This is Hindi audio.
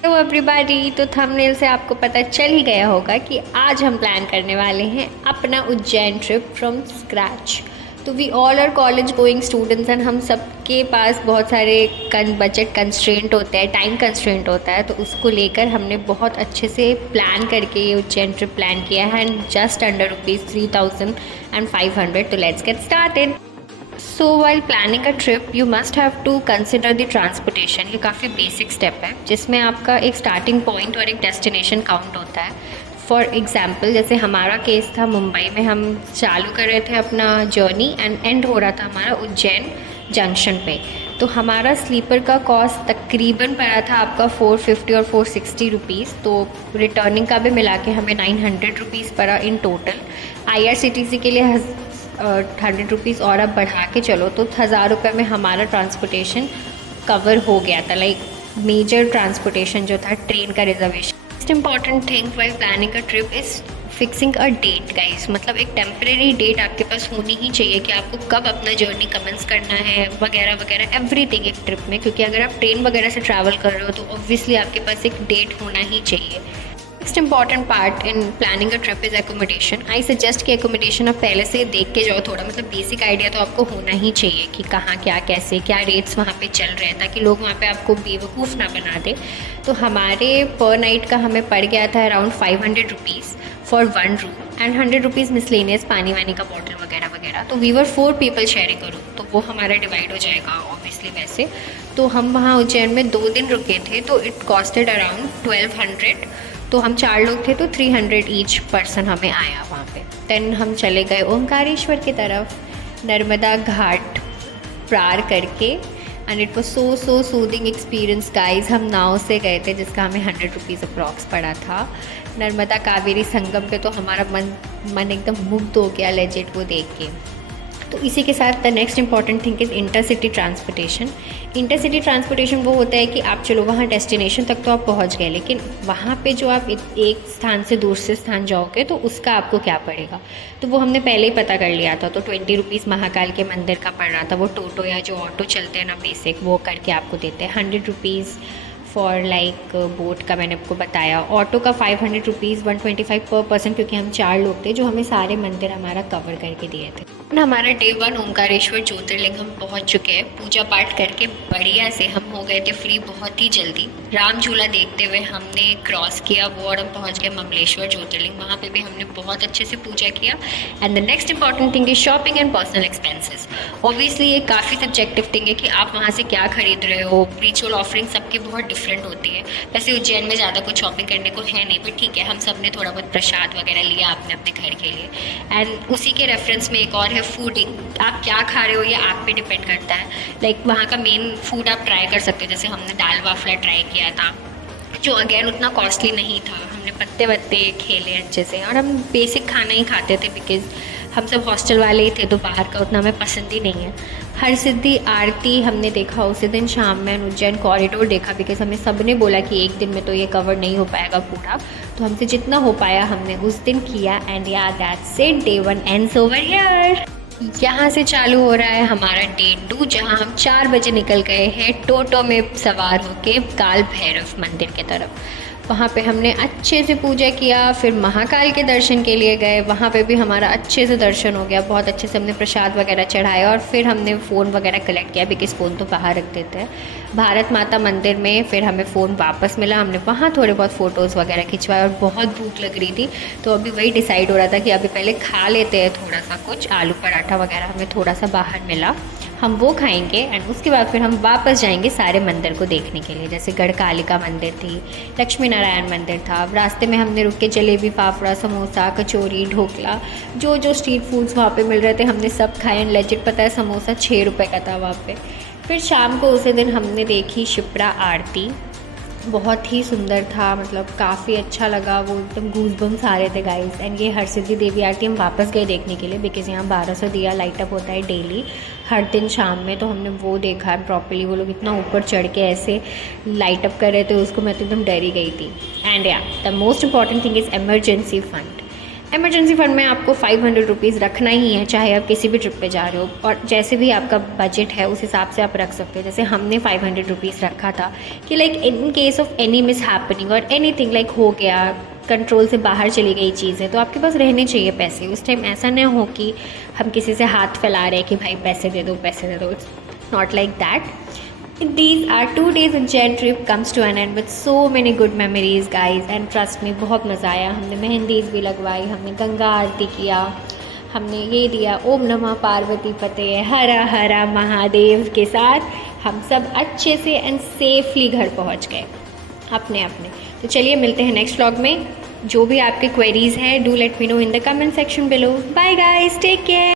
Hello everybody. तो थंबनेल से आपको पता चल ही गया होगा कि आज हम प्लान करने वाले हैं अपना उज्जैन ट्रिप फ्रॉम स्क्रैच। तो we all are college going students and हम सबके पास बहुत सारे बजट कंस्ट्रेंट होते हैं, टाइम कंस्ट्रेंट होता है। तो उसको लेकर हमने बहुत अच्छे से प्लान करके ये उज्जैन ट्रिप प्लान किया है एंड जस्ट अंडर ₹3,500। तो let's get started. So while planning a trip you must have to consider the transportation. ये काफ़ी बेसिक स्टेप है जिसमें आपका एक स्टार्टिंग पॉइंट और एक डेस्टिनेशन काउंट होता है। फॉर एग्जाम्पल जैसे हमारा केस था, मुंबई में हम चालू कर रहे थे अपना जर्नी एंड एंड हो रहा था हमारा उज्जैन जंक्शन पे। तो हमारा स्लीपर का कॉस्ट तकरीबन पड़ा था आपका 450 और 460 रुपीज़। तो रिटर्निंग का भी मिला के हमें 900 रुपीज़ पड़ा इन टोटल। IRCTC के लिए 100 रुपीज़ और अब बढ़ा के चलो तो 1000 रुपये में हमारा ट्रांसपोर्टेशन कवर हो गया था। लाइक मेजर ट्रांसपोर्टेशन जो था, ट्रेन का reservation. Most important thing while planning a trip is fixing a date guys. मतलब एक टेम्परेरी डेट आपके पास होनी ही चाहिए कि आपको कब अपना जर्नी कमेंस करना है वगैरह वगैरह एवरीथिंग एक ट्रिप में। क्योंकि अगर आप ट्रेन वगैरह से ट्रैवल कर रहे हो तो ऑब्वियसली आपके पास एक डेट होना ही चाहिए। Next important part in planning a trip is accommodation. I suggest कि एकोमोडेशन आप पहले से देख के जाओ थोड़ा, मतलब बेसिक आइडिया तो आपको होना ही चाहिए कि कहाँ क्या कैसे क्या रेट्स वहाँ पे चल रहे हैं, ताकि लोग वहाँ पे आपको बेवकूफ़ ना बना दे। तो हमारे पर नाइट का हमें पड़ गया था around 500 rupees for 1 room and 100 rupees miscellaneous पानी वानी का बॉटल वगैरह वगैरह। तो वी वर 4 पीपल शेयरिंग करो तो वो हमारा डिवाइड हो जाएगा ऑब्वियसली वैसे। तो हम वहाँ उज्जैन में 2 दिन रुके थे तो इट कॉस्टेड अराउंड 1200। तो हम 4 लोग थे तो 300 ईच पर्सन हमें आया वहाँ पे। देन हम चले गए ओंकारेश्वर की तरफ, नर्मदा घाट पार करके and it was so soothing experience guys. हम नाव से गए थे जिसका हमें 100 रुपीज़ अप्रॉक्स पड़ा था। नर्मदा कावेरी संगम पे तो हमारा मन एकदम मुग्ध हो गया लेजिट वो देख के। तो इसी के साथ the next important thing is intercity transportation. Intercity transportation वो होता है कि आप चलो वहाँ डेस्टिनेशन तक तो आप पहुँच गए, लेकिन वहाँ पे जो आप एक स्थान से दूसरे स्थान जाओगे तो उसका आपको क्या पड़ेगा। तो वो हमने पहले ही पता कर लिया था। तो 20 रुपीज़ महाकाल के मंदिर का पड़ रहा था। वो टोटो या जो ऑटो चलते हैं ना बेसिक, वो करके आपको देते हैं। 100 रुपीज़ फॉर लाइक बोट का मैंने आपको बताया। ऑटो का 500 रुपीज़, 125 पर पर्सन, क्योंकि हम 4 लोग थे, जो हमें सारे मंदिर हमारा कवर करके दिए थे। हमारा डे 1 ओंकारेश्वर ज्योतिर्लिंग हम पहुंच चुके हैं। पूजा पाठ करके बढ़िया से हम हो गए थे फ्री बहुत ही जल्दी। राम झूला देखते हुए हमने क्रॉस किया वो और हम पहुंच गए ममलेश्वर ज्योतिर्लिंग। वहाँ पे भी हमने बहुत अच्छे से पूजा किया। And the next important thing is shopping and personal expenses. Obviously ये काफ़ी सब्जेक्टिव थिंग है कि आप वहाँ से क्या खरीद रहे हो। रिचुअल ऑफरिंग सबकी बहुत डिफरेंट होती है। वैसे उज्जैन में ज़्यादा कुछ शॉपिंग करने को है नहीं, पर ठीक है, हम सब ने थोड़ा बहुत प्रसाद वगैरह लिया अपने अपने घर के लिए। एंड उसी के रेफरेंस में एक और है फूडिंग। आप क्या खा रहे हो ये आप पे डिपेंड करता है। लाइक वहाँ का मेन फूड आप ट्राई कर सकते हो। जैसे हमने दाल वाफला ट्राई किया था जो अगेन उतना कॉस्टली नहीं था। हमने पत्ते वत्ते खेले अच्छे से और हम बेसिक खाना ही खाते थे बिकॉज़ हम सब हॉस्टल वाले ही थे, तो बाहर का उतना हमें पसंद ही नहीं है। हर सिद्धि आरती हमने देखा उसी दिन शाम में। उज्जैन कॉरिडोर देखा बिकॉज हमें सब ने बोला कि एक दिन में तो ये कवर नहीं हो पाएगा पूरा, तो हमसे जितना हो पाया हमने उस दिन किया। एंड या that's it, day 1 ends over here. यहाँ से चालू हो रहा है हमारा डे 2, जहाँ हम 4 बजे निकल गए हैं टोटो में सवार होके काल भैरव मंदिर की तरफ। वहाँ पे हमने अच्छे से पूजा किया, फिर महाकाल के दर्शन के लिए गए। वहाँ पे भी हमारा अच्छे से दर्शन हो गया, बहुत अच्छे से हमने प्रसाद वगैरह चढ़ाया और फिर हमने फ़ोन वगैरह कलेक्ट किया बिकॉज़ फ़ोन तो बाहर रख देते हैं। भारत माता मंदिर में फिर हमें फ़ोन वापस मिला। हमने वहाँ थोड़े बहुत फ़ोटोज़ वगैरह खिंचवाए और बहुत भूख लग रही थी, तो अभी वही डिसाइड हो रहा था कि अभी पहले खा लेते हैं थोड़ा सा कुछ आलू पराठा वगैरह हमें थोड़ा सा बाहर मिला, हम वो खाएंगे एंड उसके बाद फिर हम वापस जाएंगे सारे मंदिर को देखने के लिए। जैसे गढ़कालिका मंदिर थी, लक्ष्मी नारायण मंदिर था। रास्ते में हमने रुक के जलेबी, फाफड़ा, समोसा, कचौरी, ढोकला, जो जो स्ट्रीट फूड्स वहाँ पे मिल रहे थे हमने सब खाए। एंड लेजिट पता है समोसा 6 रुपये का था वहाँ पे। फिर शाम को उसी दिन हमने देखी शिप्रा आरती, बहुत ही सुंदर था, मतलब काफ़ी अच्छा लगा। वो एकदम गूज़बम्स आ रहे थे गाइस। एंड ये हरसिद्धि देवी आरती हम वापस गए देखने के लिए बिकॉज़ यहाँ 1200 दिया लाइट अप होता है डेली हर दिन शाम में। तो हमने वो देखा प्रॉपर्ली। वो लोग इतना ऊपर चढ़ के ऐसे लाइट अप कर रहे थे उसको, मैं तो एकदम डरी गई थी। एंड या the most important thing is emergency fund. Emergency fund में आपको 500 रुपीज़ रखना ही है, चाहे आप किसी भी ट्रिप पे जा रहे हो, और जैसे भी आपका बजट है उस हिसाब से आप रख सकते हो। जैसे हमने 500 रुपीज़ रखा था कि like in case of any miss happening और एनीथिंग लाइक हो गया, कंट्रोल से बाहर चली गई चीज़ें, तो आपके पास रहने चाहिए पैसे उस टाइम। ऐसा ना हो कि हम किसी से हाथ फैला रहे हैं कि भाई पैसे दे दो पैसे दे दो। It's not like that. These are 2 days Ujjain trip comes to an end with so many good memories guys, and trust me बहुत मज़ा आया। हमने मेहंदीज़ भी लगवाई, हमने गंगा आरती किया, हमने ये दिया ओम नमः पार्वती पते हरा हरा महादेव के साथ हम सब अच्छे से एंड सेफली घर पहुंच गए अपने अपने। तो चलिए मिलते हैं नेक्स्ट व्लॉग में। जो भी आपके क्वेरीज़ हैं do let me know in the comment section below. Bye guys, take care.